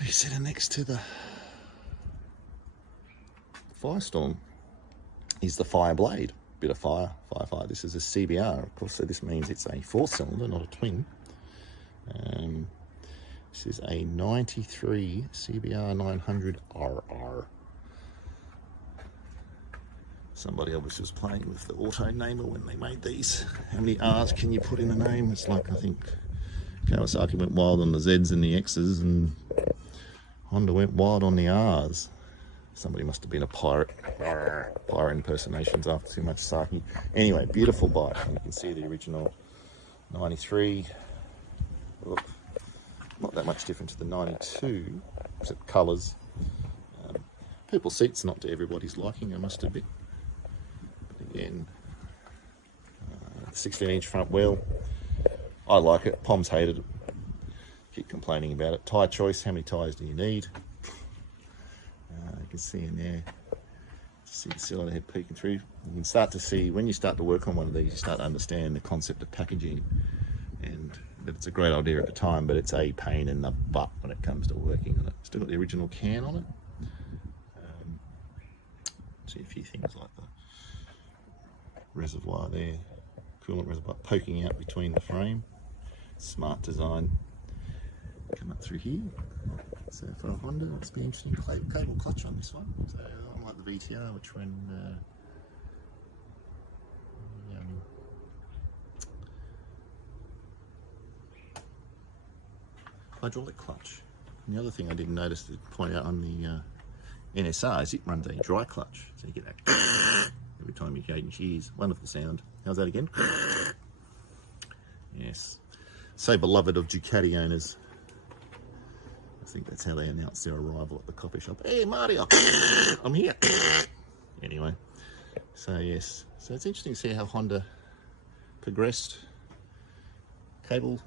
He's sitting next to the Firestorm. Is the FireBlade. Bit of fire. This is a CBR, of course, so this means it's a 4-cylinder, not a twin. This is a 93 CBR 900RR. Somebody obviously was playing with the auto namer when they made these. How many R's can you put in a name? It's like, I think Kawasaki went wild on the Z's and the X's, and Honda went wild on the R's. Somebody must have been a pirate impersonations after too much sake. Anyway, beautiful bike. And you can see the original 93. Look, not that much different to the 92, except colours. Purple seats, not to everybody's liking, I must admit. But again, 16-inch front wheel. I like it. Pom's hated it. Keep complaining about it. Tyre choice. How many tyres do you need? You can see in there, see the cylinder head peeking through. You can start to see, when you start to work on one of these, you start to understand the concept of packaging, and that it's a great idea at the time, but it's a pain in the butt when it comes to working on it. Still got the original can on it. See a few things like the reservoir there, coolant reservoir poking out between the frame. Smart design. Come up through here. So for a Honda, it's be interesting. Cable clutch on this one. So unlike the VTR, which when hydraulic clutch. And the other thing I didn't notice to point out on the NSR is it runs a dry clutch, so you get that every time you change gears. Wonderful sound. How's that again? Yes. So beloved of Ducati owners. I think that's how they announced their arrival at the coffee shop. Hey Mario, I'm here. Anyway, so yes, so it's interesting to see how Honda progressed. Cable,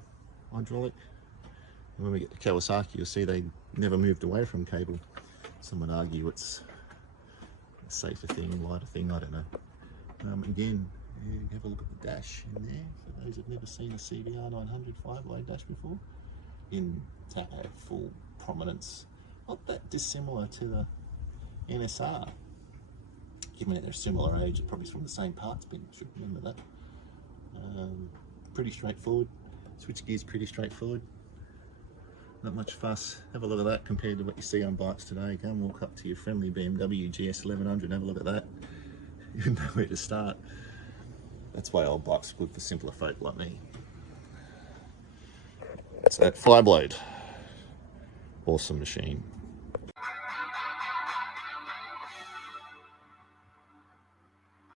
hydraulic. And when we get to Kawasaki, you'll see they never moved away from cable. Some would argue it's a safer thing, lighter thing, I don't know. Again, have a look at the dash in there. For those who've never seen a CBR 900 FireBlade dash before, in full prominence, not that dissimilar to the NSR. Given that they're similar age, probably from the same parts bin, should remember that. Pretty straightforward. Switch gears pretty straightforward. Not much fuss. Have a look at that compared to what you see on bikes today. Go and walk up to your friendly BMW GS 1100 and have a look at that. You don't know where to start. That's why old bikes are good for simpler folk like me. That's that FireBlade. Awesome machine.